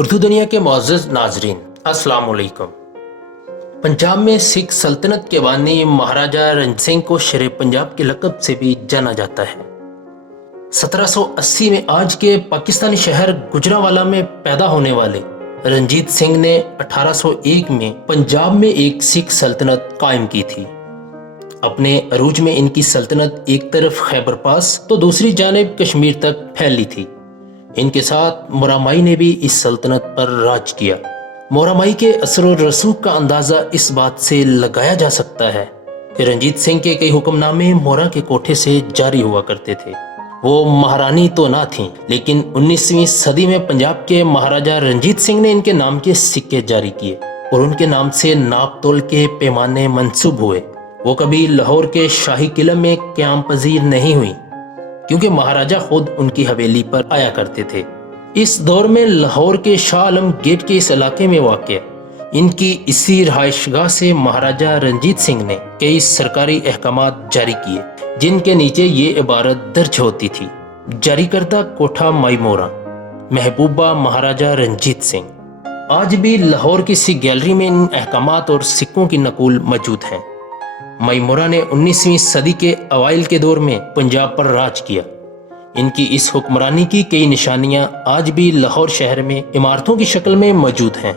उर्दू दुनिया के मुअज़्ज़ज़ नाज़रीन, अस्सलाम वालेकुम। पंजाब में सिख सल्तनत के बानी महाराजा रंजीत सिंह को शेरे पंजाब के लक़ब से भी जाना जाता है। 1780 में आज के पाकिस्तानी शहर गुजरांवाला में पैदा होने वाले रंजीत सिंह ने 1801 में पंजाब में एक सिख सल्तनत कायम की थी। अपने अरूज में इनकी सल्तनत एक तरफ खैबर पास तो दूसरी जानिब कश्मीर तक फैली थी। इनके साथ मोरामाई ने भी इस सल्तनत पर राज किया। मोरामाई के असर और रसूख का अंदाज़ा इस बात से लगाया जा सकता है कि रंजीत सिंह के कई हुक्मनामे मोरा के कोठे से जारी हुआ करते थे। वो महारानी तो ना थीं, लेकिन 19वीं सदी में पंजाब के महाराजा रंजीत सिंह ने इनके नाम के सिक्के जारी किए और उनके नाम से नाप तोल के पैमाने मंसूब हुए। वो कभी लाहौर के शाही किले में क़याम पजीर नहीं हुई, क्योंकि महाराजा खुद उनकी हवेली पर आया करते थे। इस दौर में लाहौर के शाह आलम गेट के इस इलाके में वाक़ इनकी इसी रहायशगाह से महाराजा रंजीत सिंह ने कई सरकारी अहकामात जारी किए, जिनके नीचे ये इबारत दर्ज होती थी: जारी करदा कोठा माई मोरा, महबूबा महाराजा रंजीत सिंह। आज भी लाहौर की सी गैलरी में इन अहकामात और सिक्कों की नकूल मौजूद हैं। मैमूरा ने 19वीं सदी के अवाइल के दौर में पंजाब पर राज किया। इनकी इस हुक्मरानी की कई निशानियां आज भी लाहौर शहर में इमारतों की शक्ल में मौजूद हैं,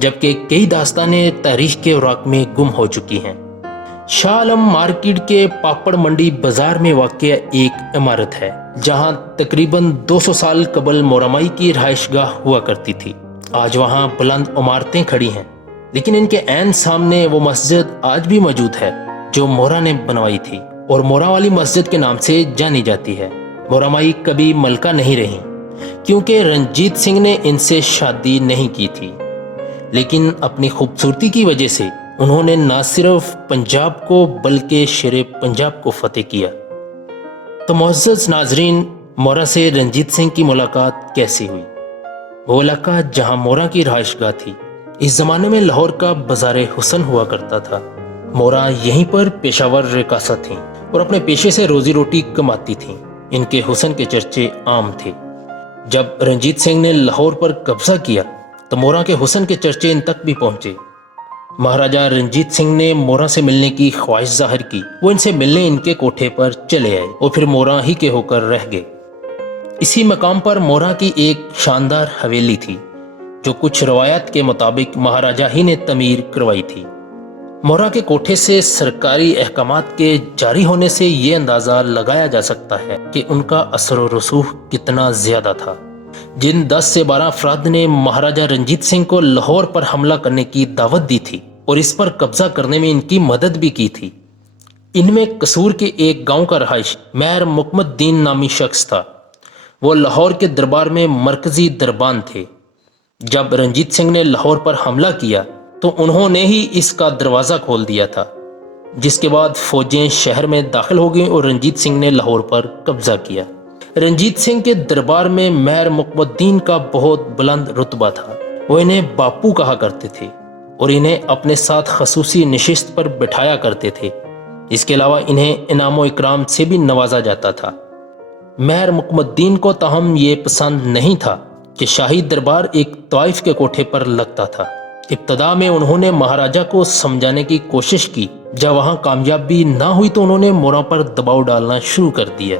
जबकि कई दास्तानें तारीख के औराक में गुम हो चुकी हैं। शाह आलम मार्केट के पापड़ मंडी बाजार में वाक़या एक इमारत है, जहां तकरीबन 200 साल कबल मोरामाई की रहायशगाह हुआ करती थी। आज वहां बुलंद इमारतें खड़ी हैं, लेकिन इनके ऐन सामने वो मस्जिद आज भी मौजूद है जो मोरा ने बनवाई थी और मोरा वाली मस्जिद के नाम से जानी जाती है। मोरामाई कभी मलका नहीं रही, क्योंकि रंजीत सिंह ने इनसे शादी नहीं की थी, लेकिन अपनी खूबसूरती की वजह से उन्होंने न सिर्फ पंजाब को बल्कि शेरे पंजाब को फतेह किया। तो मुअज़्ज़ज़ नाज़रीन, मोरा से रंजीत सिंह की मुलाकात कैसी हुई? वो इलाका जहाँ मोरा की रहायशगाह थी, इस ज़माने में लाहौर का बाज़ार हुसन हुआ करता था। मोरा यहीं पर पेशावर रकासा थीं और अपने पेशे से रोजी रोटी कमाती थीं। इनके हुसन के चर्चे आम थे। जब रंजीत सिंह ने लाहौर पर कब्जा किया तो मोरा के हुसन के चर्चे इन तक भी पहुंचे। महाराजा रंजीत सिंह ने मोरा से मिलने की ख्वाहिश जाहिर की। वो इनसे मिलने इनके कोठे पर चले आए और फिर मोरा ही के होकर रह गए। इसी मकाम पर मोरा की एक शानदार हवेली थी, जो कुछ रवायत के मुताबिक महाराजा ही ने तमीर करवाई थी। मोरा के कोठे से सरकारी अहकामात के जारी होने से ये अंदाज़ा लगाया जा सकता है कि उनका असर और रसूख कितना ज़्यादा था। जिन 10 से 12 अफराद ने महाराजा रंजीत सिंह को लाहौर पर हमला करने की दावत दी थी और इस पर कब्जा करने में इनकी मदद भी की थी, इनमें कसूर के एक गांव का रहायश मेहर मुकम्मदीन नामी शख्स था। वो लाहौर के दरबार में मरकजी दरबान थे। जब रंजीत सिंह ने लाहौर पर हमला किया तो उन्होंने ही इसका दरवाज़ा खोल दिया था, जिसके बाद फौजें शहर में दाखिल हो गईं और रंजीत सिंह ने लाहौर पर कब्जा किया। रंजीत सिंह के दरबार में मेहर मुकम्मदीन का बहुत बुलंद रुतबा था। वो इन्हें बापू कहा करते थे और इन्हें अपने साथ खसूसी नशिस्त पर बिठाया करते थे। इसके अलावा इन्हें इनाम व इकराम से भी नवाजा जाता था। मेहर मुकम्मदीन को ताहम ये पसंद नहीं था कि शाही दरबार एक तवाइफ के कोठे पर लगता था। इब्तदा में उन्होंने महाराजा को समझाने की कोशिश की। जब वहां कामयाबी ना हुई तो उन्होंने मोरा पर दबाव डालना शुरू कर दिया।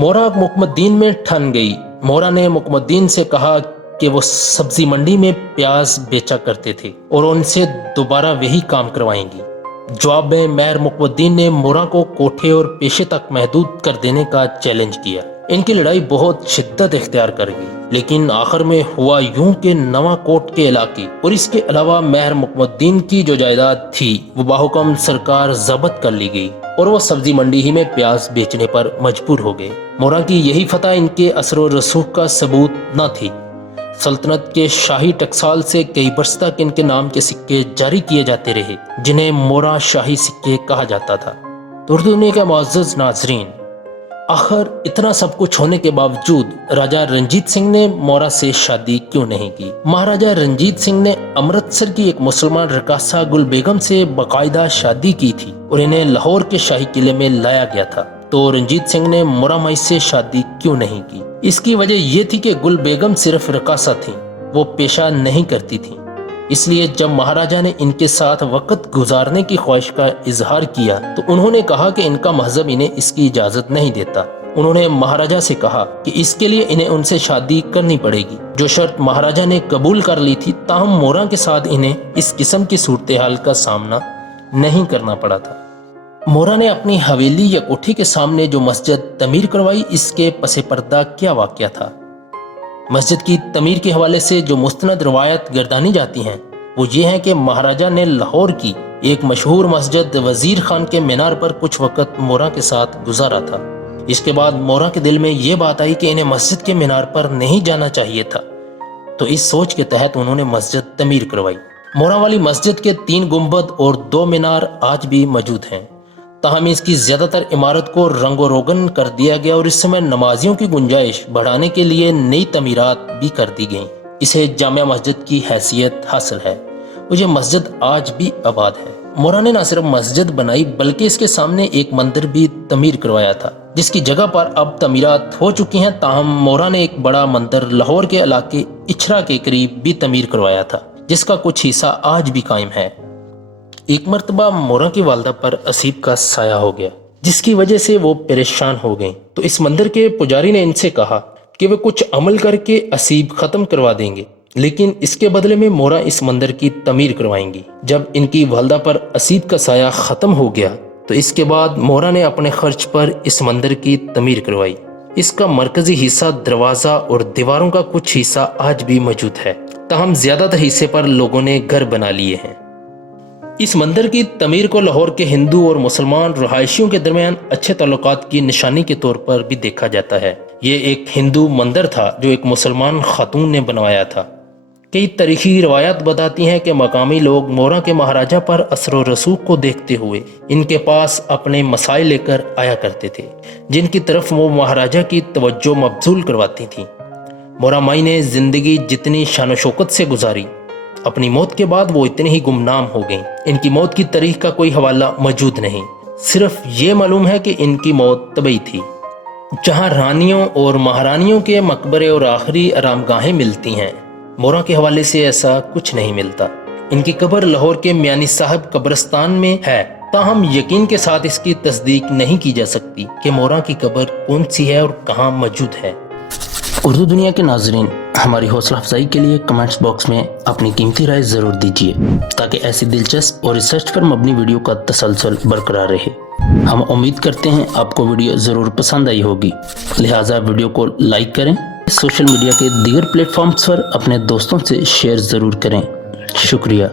मोरा मुकम्मदीन में ठन गई। मोरा ने मुकम्मदीन से कहा कि वो सब्जी मंडी में प्याज बेचा करते थे और उनसे दोबारा वही काम करवाएंगी। जवाब में मेहर मुकम्मदीन ने मोरा को कोठे और पेशे तक महदूद कर देने का चैलेंज किया। इनकी लड़ाई बहुत शिद्दत इख्तियार कर गई, लेकिन आखिर में हुआ यूं कि नवा कोट के इलाके और इसके अलावा मेहर मुकम्मदीन की जो जायदाद थी वो बाहुकम सरकार जब्त कर ली गई और वो सब्जी मंडी ही में प्याज बेचने पर मजबूर हो गए। मोरा की यही फतह इनके असर और रसूख का सबूत न थी। सल्तनत के शाही टकसाल से कई बरस तक इनके नाम के सिक्के जारी किए जाते रहे, जिन्हें मोरा शाही सिक्के कहा जाता था। तो उर्दू दुनिया के मुअज़्ज़ज़ नाज़रीन, आखिर इतना सब कुछ होने के बावजूद राजा रंजीत सिंह ने मोरा से शादी क्यों नहीं की? महाराजा रंजीत सिंह ने अमृतसर की एक मुसलमान रकासा गुल बेगम से बाकायदा शादी की थी और इन्हें लाहौर के शाही किले में लाया गया था। तो रंजीत सिंह ने मोरामाई से शादी क्यों नहीं की? इसकी वजह यह थी कि गुल बेगम सिर्फ रकासा थी वो पेशा नहीं करती थीं। इसलिए जब महाराजा ने इनके साथ वक्त गुजारने की ख्वाहिश का इजहार किया तो उन्होंने कहा कि इनका मजहब इन्हें इसकी इजाज़त नहीं देता। उन्होंने महाराजा से कहा कि इसके लिए इन्हें उनसे शादी करनी पड़ेगी, जो शर्त महाराजा ने कबूल कर ली थी। ताहम मोरा के साथ इन्हें इस किस्म की सूरत हाल का सामना नहीं करना पड़ा था। मोरा ने अपनी हवेली या कोठी के सामने जो मस्जिद तमीर करवाई, इसके पसे पर्दा क्या वाक़या था? मस्जिद की तमीर के हवाले से जो मुस्तनद रवायत गर्दानी जाती हैं वो ये है कि महाराजा ने लाहौर की एक मशहूर मस्जिद वजीर खान के मीनार पर कुछ वक्त मोरा के साथ गुजारा था। इसके बाद मोरा के दिल में ये बात आई कि इन्हें मस्जिद के मीनार पर नहीं जाना चाहिए था, तो इस सोच के तहत उन्होंने मस्जिद तमीर करवाई। मोरा वाली मस्जिद के 3 गुंबद और 2 मीनार आज भी मौजूद हैं। ताहम इसकी ज़्यादातर इमारत को रंगो रोगन कर दिया गया और इस समय नमाजियों की गुंजाइश बढ़ाने के लिए नई तमीरात भी कर दी गई। इसे जामिया मस्जिद की हैसियत हासिल है और ये मस्जिद आज भी आबाद है। मोरा ने न सिर्फ मस्जिद बनाई बल्कि इसके सामने एक मंदिर भी तमीर करवाया था, जिसकी जगह पर अब तमीरात हो चुकी हैं। ताहम मोरा ने एक बड़ा मंदिर लाहौर के इलाके इछरा के करीब भी तमीर करवाया था, जिसका कुछ हिस्सा आज भी कायम है। एक मर्तबा मोरा की वालदा पर असीब का साया हो गया, जिसकी वजह से वो परेशान हो गईं। तो इस मंदिर के पुजारी ने इनसे कहा कि वे कुछ अमल करके असीब खत्म करवा देंगे, लेकिन इसके बदले में मोरा इस मंदिर की तमीर करवाएंगी। जब इनकी वालदा पर असीब का साया खत्म हो गया तो इसके बाद मोरा ने अपने खर्च पर इस मंदिर की तमीर करवाई। इसका मरकजी हिस्सा, दरवाजा और दीवारों का कुछ हिस्सा आज भी मौजूद है। ताहम ज्यादातर हिस्से पर लोगों ने घर बना लिए हैं। इस मंदिर की तमीर को लाहौर के हिंदू और मुसलमान रहायशियों के दरमियान अच्छे ताल्लुकात की निशानी के तौर पर भी देखा जाता है। ये एक हिंदू मंदिर था जो एक मुसलमान खातून ने बनवाया था। कई तारीखी रवायत बताती हैं कि मकामी लोग मोरा के महाराजा पर असर व रसूख को देखते हुए इनके पास अपने मसाइल लेकर आया करते थे, जिनकी तरफ वो महाराजा की तवज्जो मबजूल करवाती थीं। मोरा माई ने जिंदगी जितनी शान शौकत से गुजारी, अपनी मौत के बाद वो इतनी ही गुमनाम हो गईं। इनकी मौत की तारीख का कोई हवाला मौजूद नहीं, सिर्फ ये मालूम है कि इनकी मौत तबई थी। जहाँ रानियों और महारानियों के मकबरे और आखिरी आरामगाहें मिलती हैं, मोरा के हवाले से ऐसा कुछ नहीं मिलता। इनकी कब्र लाहौर के मियानी साहब कब्रिस्तान में है। ताहम यकीन के साथ इसकी तस्दीक नहीं की जा सकती कि मोरा की कब्र कौन सी है और कहाँ मौजूद है। उर्दू दुनिया के नाजरीन, हमारी हौसला अफजाई के लिए कमेंट्स बॉक्स में अपनी कीमती राय ज़रूर दीजिए, ताकि ऐसी दिलचस्प और रिसर्च पर मबनी वीडियो का तसलसल बरकरार रहे। हम उम्मीद करते हैं आपको वीडियो ज़रूर पसंद आई होगी, लिहाजा वीडियो को लाइक करें। सोशल मीडिया के दीगर प्लेटफॉर्म्स पर अपने दोस्तों से शेयर ज़रूर करें। शुक्रिया।